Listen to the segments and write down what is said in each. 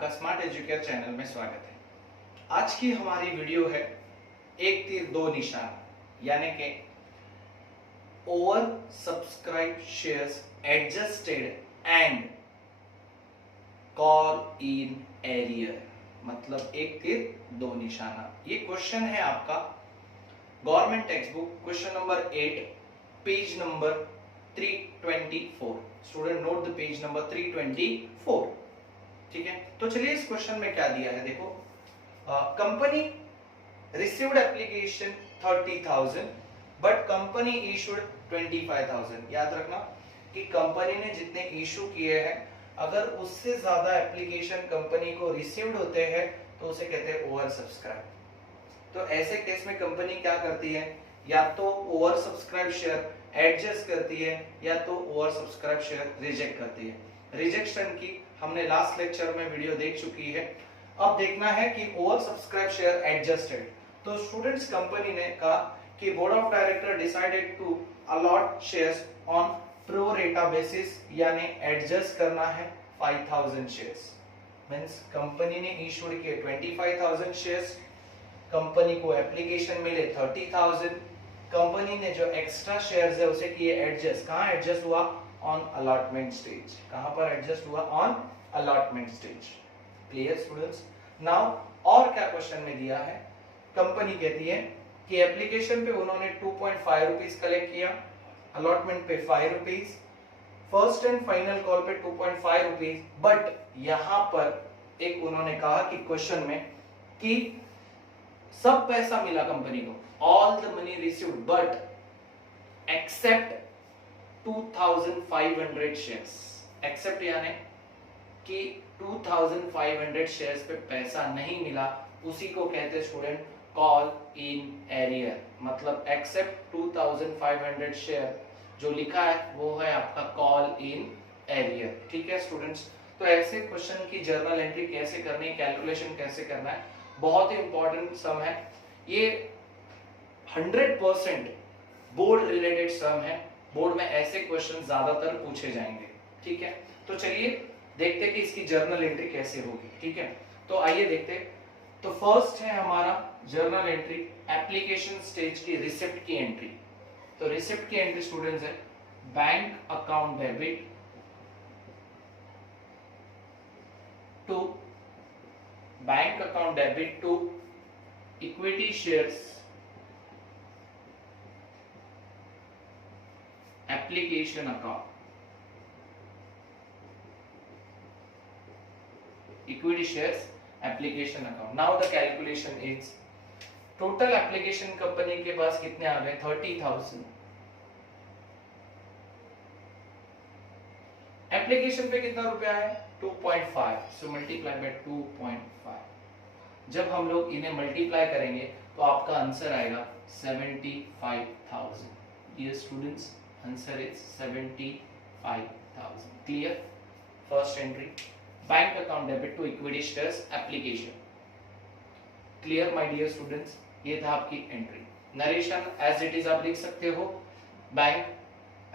आपका smart educare channel में स्वागत है। आज की हमारी वीडियो है एक तीर दो निशान, यानी कि over subscribe shares adjusted and call in arrear, मतलब एक तीर दो निशाना। ये क्वेश्चन है आपका government text book question number 8 page number 324। Student note the page number 324। ठीक है, तो चलिए इस क्वेश्चन में क्या दिया है देखो। Company received application 30,000 but company issued 25,000। याद रखना कि कंपनी ने जितने इशू किए हैं, अगर उससे ज्यादा एप्लीकेशन कंपनी को रिसीव्ड होते हैं तो उसे कहते हैं ओवर सब्सक्राइब। तो ऐसे केस में कंपनी क्या करती है, या तो ओवर सब्सक्राइब शेयर एडजस्ट करती है या तो ओवर सब्सक्राइब शेयर रिजेक्ट करती है। रिजेक्शन की हमने लास्ट लेक्चर में वीडियो देख चुकी है। अब देखना है कि ओवर सब्सक्राइब शेयर एडजस्टेड। तो स्टूडेंट्स, कंपनी ने कहा कि board of director decided to allot shares on pro rata basis, यानी एडजस्ट करना है 5,000 शेयर्स। मींस कंपनी ने इशूड किए 25,000 शेयर्स, कंपनी को एप्लीकेशन मिले 30,000, कंपनी ने जो एक्स्ट्रा शेयर्स है उसे किए एडजस्ट। कहां एडजस्ट हुआ? On allotment stage. कहां पर एडजस्ट हुआ? On allotment stage. Clear students? Now और क्या क्वेश्चन में दिया है, कंपनी कहती है कि एप्लीकेशन पे उन्होंने 2.5 रुपीस कलेक्ट किया, अलॉटमेंट पे 5 rupees, first and final call पे 2.5 रुपीस। बट यहां पर एक उन्होंने कहा कि क्वेश्चन में कि सब पैसा मिला कंपनी को, all the money received but except 2,500 shares. Except यानी कि 2,500 शेयर्स पे पैसा नहीं मिला, उसी को कहते हैं स्टूडेंट कॉल इन एरियर। मतलब एक्सेप्ट 2,500 शेयर जो लिखा है वो है आपका कॉल इन एरियर। ठीक है स्टूडेंट्स, तो ऐसे क्वेश्चन की जर्नल एंट्री कैसे करनी है, कैलकुलेशन कैसे करना है, बहुत ही इंपॉर्टेंट सम है ये। 100% बोर्ड रिलेटेड सम है, बोर्ड में ऐसे क्वेश्चन ज्यादातर पूछे जाएंगे। ठीक है, तो चलिए देखते हैं कि इसकी जर्नल एंट्री कैसे होगी। ठीक है, तो आइए देखते हैं। तो फर्स्ट है हमारा जर्नल एंट्री एप्लीकेशन स्टेज की रिसिप्ट की एंट्री। तो रिसिप्ट की एंट्री स्टूडेंट्स है bank account debit to bank account debit to equity shares application account, equity shares application account. Now the calculation is total application company के पास कितने आ गए? 30,000। Application पे कितना रुपया है? 2.5, so multiply by 2.5। जब हम लोग इन्हें मल्टीप्लाई करेंगे तो आपका आंसर आएगा 75,000। Dear students, answer is 75,000। clear? first entry bank account debit to equity shares application। clear my dear students? ये था आपकी एंट्री। नरेशन एज इट इज आप लिख सकते हो, bank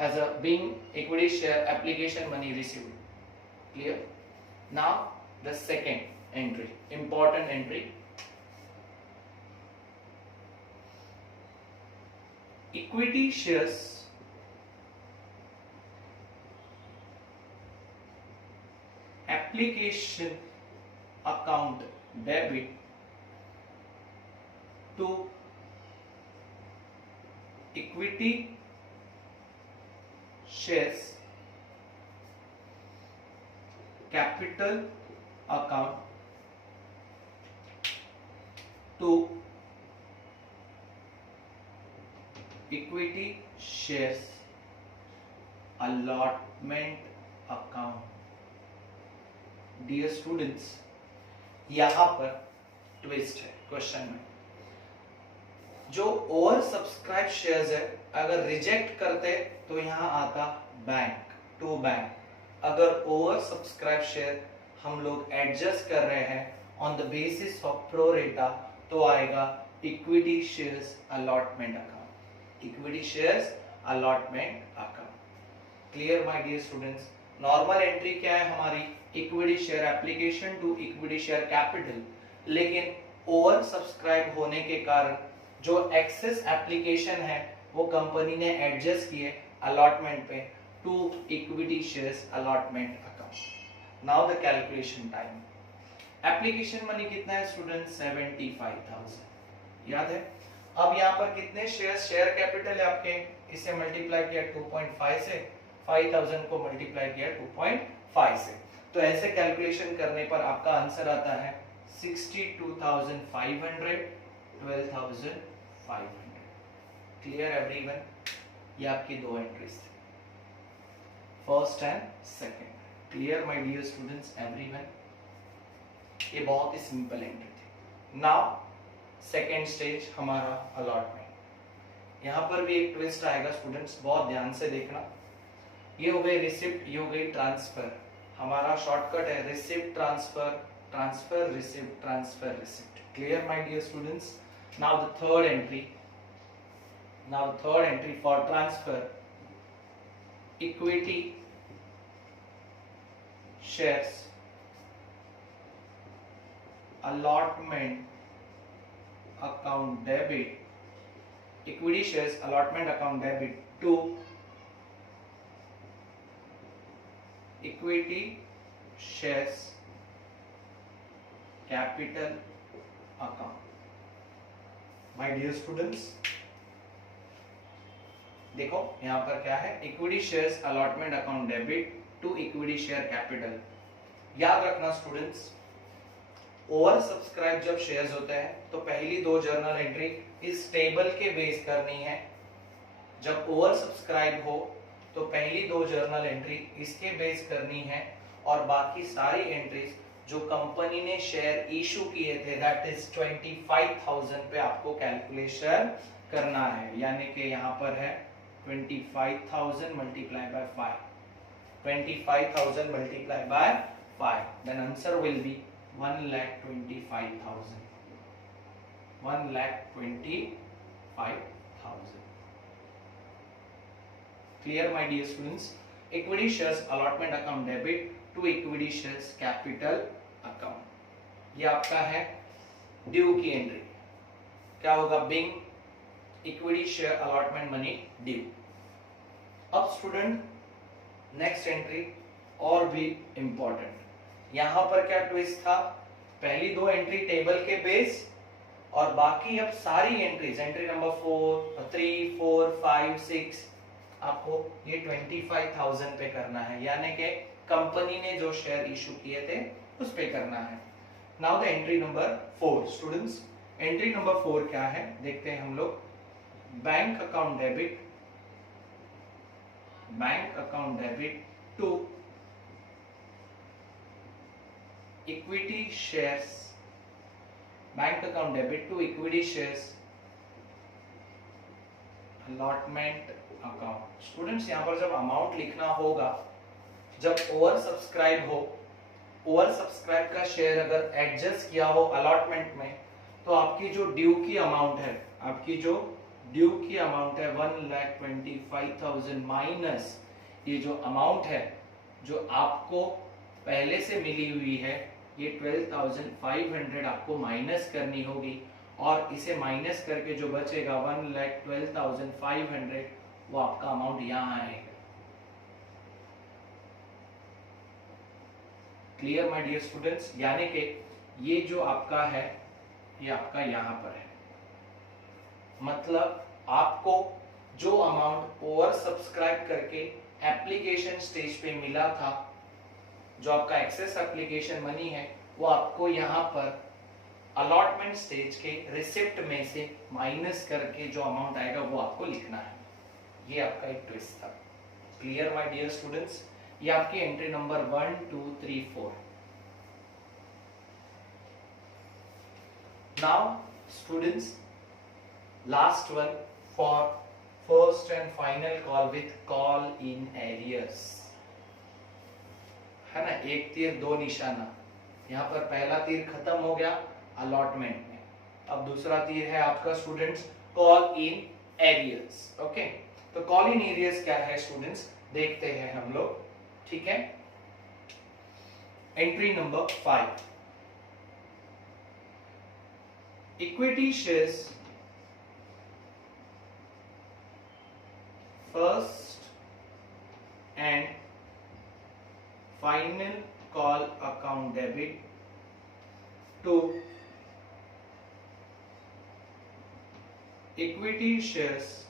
as a being equity share application money received. clear? now the second entry, important entry, equity shares application account debit to equity shares capital account to equity shares allotment account। Dear students, यहां पर twist है question में। जो over subscribe shares है अगर reject करते तो यहां आता बैंक टू बैंक। अगर ओवर सब्सक्राइब शेयर हम लोग एडजस्ट कर रहे हैं on the basis of pro rata तो आएगा equity shares allotment account. Equity shares allotment account. Clear my dear students? Normal entry क्या है हमारी? Equity share application to equity share capital, लेकिन ओवर सब्सक्राइब होने के कारण जो एक्सेस एप्लीकेशन है वो कंपनी ने एडजस्ट किए अलॉटमेंट पे to equity shares allotment account. Now the calculation time. Application money कितना है स्टूडेंट? 75,000 याद है। अब यहाँ पर कितने शेयर कैपिटल है आपके, इसे मल्टीप्लाई किया 2.5 से, 5,000 को मल्टीप्लाई किया 2.5 से, तो ऐसे कैलकुलेशन करने पर आपका आंसर आता है 62,500, 12,500। Clear everyone? ये आपकी दो एंट्रीज थी, first and second. Clear my dear students everyone? ये बहुत ही सिंपल एंट्री थी। नाउ सेकेंड स्टेज हमारा अलॉटमेंट। यहाँ पर भी एक ट्विस्ट आएगा स्टूडेंट्स, बहुत ध्यान से देखना। ये हो गई रिसिप्ट, ये हो गई ट्रांसफर। हमारा शॉर्टकट है receipt transfer, transfer receipt, transfer receipt. Clear my dear students? Now the third entry, now third entry for transfer equity shares allotment account debit, equity shares allotment account debit to equity shares capital account। my dear students देखो यहाँ पर क्या है, equity shares allotment account debit to equity share capital. याद रखना students, over subscribe जब shares होते हैं तो पहली दो जर्नल एंट्री इस टेबल के बेस करनी है। जब ओवर सब्सक्राइब हो तो पहली दो जर्नल एंट्री इसके बेस करनी है, और बाकी सारी एंट्रीज जो कंपनी ने शेयर इशू किए थे दैट इज 25,000 पे आपको कैलकुलेशन करना है। यानी कि यहाँ पर है 25,000 multiply by 5, 25,000 multiply by 5, then answer will be 1,25,000, 1,25,000। Clear my dear students? Equity shares allotment account debit to equity shares capital account। ये आपका है ड्यू की एंट्री। क्या होगा? Being equity share allotment money due. अब स्टूडेंट नेक्स्ट एंट्री और भी important. यहां पर क्या ट्विस्ट था, पहली दो एंट्री टेबल के बेस, और बाकी अब सारी एंट्रीज, एंट्री नंबर 4, 3, 4, 5, 6 आपको ये 25,000 पे करना है। यानी कि कंपनी ने जो शेयर इशू किए थे उस पे करना है। Now the entry number 4 students. Entry number 4 क्या है देखते हैं हम लोग। Bank account debit, bank account debit to equity shares, bank account debit to equity shares allotment account. Students यहाँ पर जब अमाउंट लिखना होगा, जब ओवर सब्सक्राइब हो, ओवर सब्सक्राइब का शेयर अगर एडजस्ट किया हो अलॉटमेंट में, तो आपकी जो ड्यू की अमाउंट है, आपकी जो ड्यू की अमाउंट है 1,25,000 माइनस ये जो अमाउंट है जो आपको पहले से मिली हुई है, ये 12,500 आपको माइनस करनी होगी, और इसे माइनस करके जो बचेगा 1,12,500 वो आपका अमाउंट यहाँ आएगा। Clear my dear students? यानी कि ये जो आपका है ये आपका यहाँ पर है। मतलब आपको जो अमाउंट ओवर सब्सक्राइब करके एप्लीकेशन स्टेज पे मिला था, जो आपका एक्सेस एप्लीकेशन मनी है, वो आपको यहाँ पर अलॉटमेंट स्टेज के रिसिप्ट में से माइनस करके जो अमाउंट आएगा वो आपको लिखना है। ये आपका एक ट्विस्ट था। Clear my dear students? ये आपकी entry number 1, 2, 3, 4। Now students last one for first and final call with call in arrears, है ना, एक तीर दो निशाना। यहाँ पर पहला तीर खत्म हो गया अलॉटमेंट में, अब दूसरा तीर है आपका students call in arrears. Okay, तो कॉल इन एरियर्स क्या है स्टूडेंट्स, देखते हैं हम लोग। ठीक है, Entry number 5. Equity shares first and final call account debit to equity shares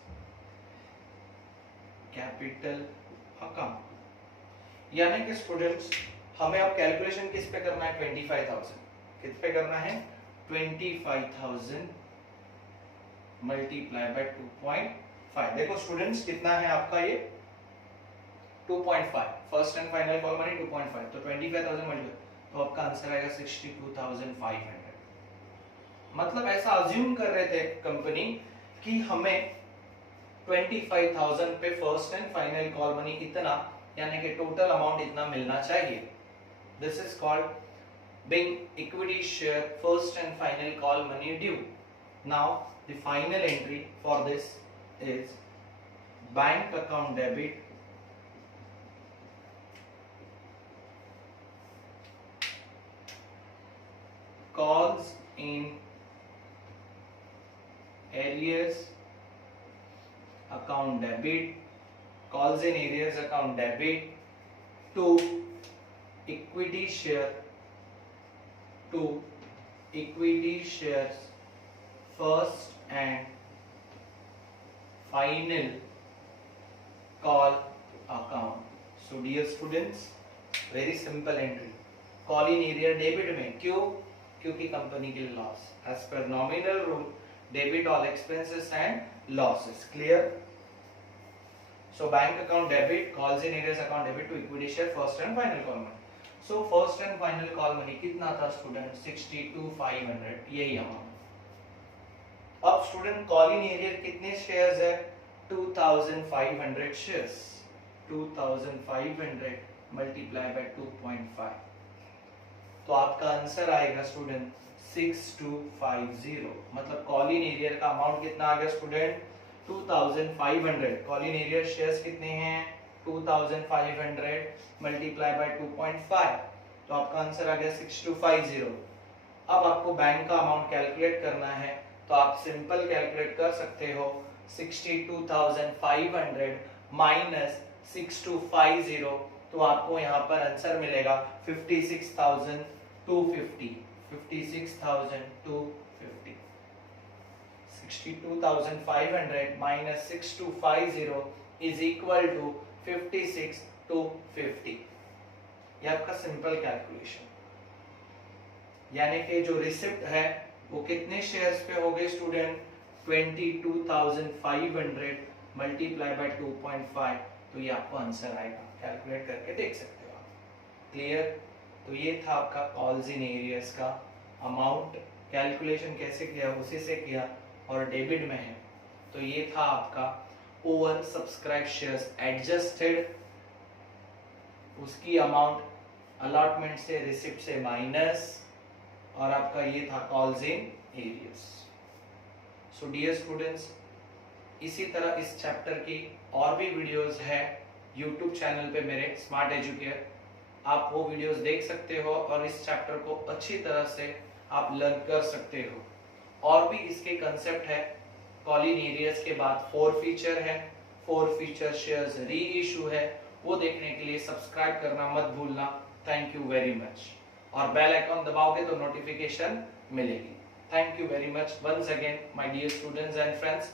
capital account. यानी कि स्टूडेंट्स हमें अब कैलकुलेशन किस पे करना है? 25,000। किस पे करना है? 25,000 मल्टीप्लाई बाय 2.5। देखो स्टूडेंट्स कितना है आपका ये 2.5, first and final call money 2.5, तो 25,000 मल्टीप्लाई, तो आपका आंसर आएगा 62,500। मतलब ऐसा अज्यूम कर रहे थे कंपनी कि हमें 25,000 पे first and final call money इतना, यानी कि टोटल अमाउंट इतना मिलना चाहिए। This is called being equity share first and final call money due. Now the final entry for this is bank account debit calls in arrears account debit, calls in arrears account debit to equity share, to equity shares first and final call account. So dear students, very simple entry, call in arrear debit में, क्यों? क्योंकि company के loss, as per nominal rule debit all expenses and losses. Clear? So bank account debit, calls in arrears account debit to equity share first and final call money. So first and final call money कितना था student? 62,500, यही amount. अब student call in arrear कितने shares है? 2,500 shares. 2,500 multiply by 2.5, तो आपका answer आएगा student 6250। मतलब कॉल इन एरियर का अमाउंट कितना आ गया student? 2,500। Call in arrear shares कितने हैं? 2,500 मल्टीप्लाई बाय 2.5, तो आपका आंसर आ गया 6250। अब आपको बैंक का अमाउंट कैलकुलेट करना है, तो आप सिंपल कैलकुलेट कर सकते हो। 62,500 माइनस 6250, तो आपको यहाँ पर आंसर मिलेगा 56,250। 56,250। 62,500 minus 6250 is equal to 56,250। ये आपका सिंपल कैलकुलेशन। यानी कि जो रिसिप्ट है वो कितने शेयर्स पे हो गए स्टूडेंट? 22,500 मल्टीप्लाई बाय 2.5, तो ये आपको आंसर आएगा। कैलकुलेट करके देख सकते हो आप। क्लियर? तो ये था आपका कॉल्स इन एरियर्स का अमाउंट। कैलकुलेशन कैसे किया? उसी से किया, और डेबिट में है, तो ये था आपका ओवर सब्सक्राइब शेयर्स एडजस्टेड, उसकी अमाउंट अलॉटमेंट से, रिसिप्ट से माइनस, और आपका ये था calls in arrears. So dear students, इसी तरह इस चैप्टर की और भी वीडियोस है यूट्यूब चैनल पे मेरे स्मार्ट एजुकेयर, आप वो वीडियोस देख सकते हो और इस चैप्टर को अच्छी तरह से आप लर्न कर सकते हो। और भी इसके कंसेप्ट है। कॉल इन एरियर्स के बाद 4 फीचर है, 4 फीचर शेयर्स री इशू है, वो देखने के लिए सब्सक्राइब करना मत भूलना। Thank you very much. और बेल आइकॉन दबाओगे तो नोटिफिकेशन मिलेगी। Thank you very much once again my dear students and friends.